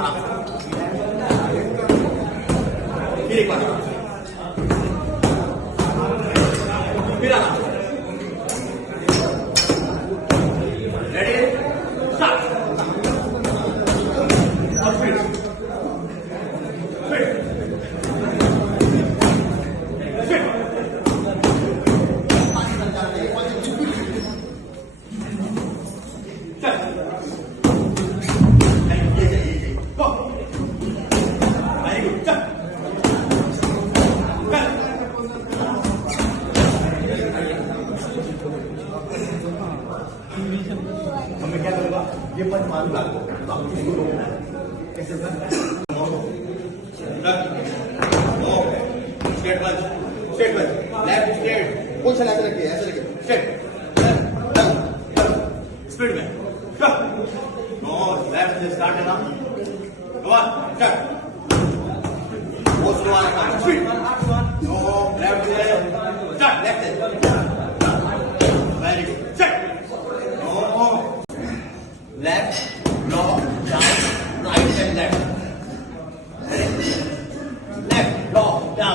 आराम से फिर एक बार फिर आराम से रेडी स्टार्ट और फिर फिर फिर चल मैं क्या करूंगा ये पंच मारू लागू कैसे स्ट्रेट पंच लेफ्ट स्ट्रेट कौन सा ऐसे रखिए स्ट्रेट स्पीड में नो लेफ्ट से स्टार्ट है ना गो ऑन स्टार्ट वो स्लो आएगा स्पीड नो लेफ्ट से स्टार्ट लेफ्ट से very good start left, block, down, right and left. Left, block, down.